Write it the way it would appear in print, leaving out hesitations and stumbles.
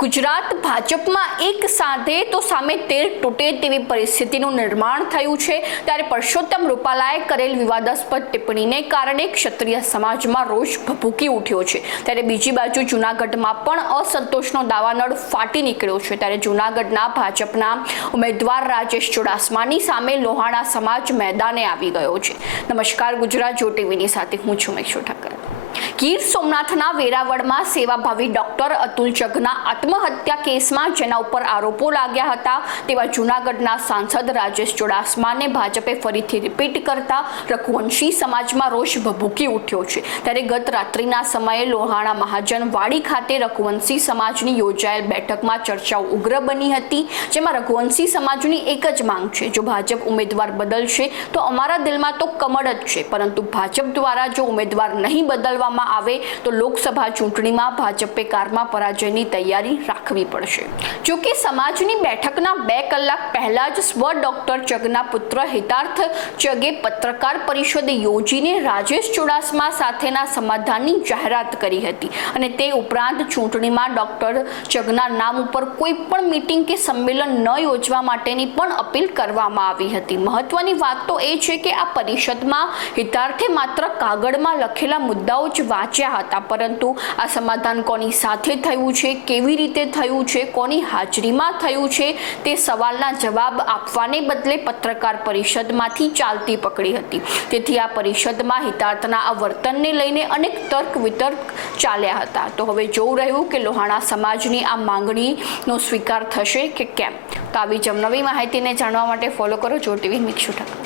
ગુજરાત ભાજપમાં એક સાથે તો સામે તેર તૂટે તેવી પરિસ્થિતિનું નિર્માણ થયું છે। ત્યારે પરસોત્તમ રૂપાલાએ કરેલ વિવાદાસ્પદ ટિપ્પણીને કારણે ક્ષત્રિય સમાજમાં રોષ ભભૂકી ઉઠ્યો છે। ત્યારે બીજી બાજુ જૂનાગઢમાં પણ અસંતોષનો દાવાનળ ફાટી નીકળ્યો છે। ત્યારે જૂનાગઢના ભાજપના ઉમેદવાર રાજેશ ચુડાસમાની સામે લોહાણા સમાજ મેદાને આવી ગયો છે। નમસ્કાર, ગુજરાત જો ટીવીની સાથે હું છું મેક્ષુ ઠક્કર। ગીર સોમનાથના વેરાવળમાં સેવાભાવી ડોક્ટર અતુલ જગના આત્મહત્યા કેસમાં જેના ઉપર આરોપો લાગ્યા હતા તેવા જૂનાગઢના સાંસદ રાજેશ ચુડાસમાને ભાજપે ફરીથી રિપીટ કરતા રઘુવંશી સમાજમાં રોષ ભભૂકી ઉઠ્યો છે। ત્યારે ગત રાત્રિના સમયે લોહાણા મહાજન વાડી ખાતે રઘુવંશી સમાજની યોજાયેલ બેઠકમાં ચર્ચાઓ ઉગ્ર બની હતી, જેમાં રઘુવંશી સમાજની એક જ માંગ છે, જો ભાજપ ઉમેદવાર બદલશે તો અમારા દિલમાં તો કમળ જ છે, પરંતુ ભાજપ દ્વારા જો ઉમેદવાર નહીં બદલવામાં આવે તો લોકસભા ચૂંટણીમાં ભાજપે કારમાં પરાજયની તૈયારી રાખવી પડશે। જો કે સમાજની બેઠકના 2 કલાક પહેલા જ સ્વ ડોક્ટર જગના પુત્ર હિતાર્થ જગે પત્રકાર પરિષદ યોજીને રાજેશ ચુડાસમા સાથેના સમાધાનની જાહેરાત કરી હતી અને તે ઉપરાંત ચૂંટણીમાં ડોક્ટર જગના નામ ઉપર કોઈ પણ મીટિંગ કે સંમેલન ન યોજવા માટેની પણ અપીલ કરવામાં આવી હતી। મહત્વની વાત તો એ છે કે આ પરિષદમાં હિતાર્થે માત્ર કાગળમાં લખેલા મુદ્દાઓ જ વાંચ્યા હતા, પરંતુ આ સમાધાન કોની સાથે થયું છે, કેવી રીતે થયું છે, કોની હાજરીમાં થયું છે તે સવાલના જવાબ આપવાને બદલે પત્રકાર પરિષદમાંથી ચાલતી પકડી હતી। તેથી આ પરિષદમાં હિતાર્થના આ વર્તનને લઈને અનેક તર્ક વિતર્ક ચાલ્યા હતા। તો હવે જોવું રહ્યું કે લોહાણા સમાજની આ માંગણીનો સ્વીકાર થશે કે કેમ। તો આવી જ નવી માહિતીને જાણવા માટે ફોલો કરો જો ટીવી મેક્ષુ ઠક્કર।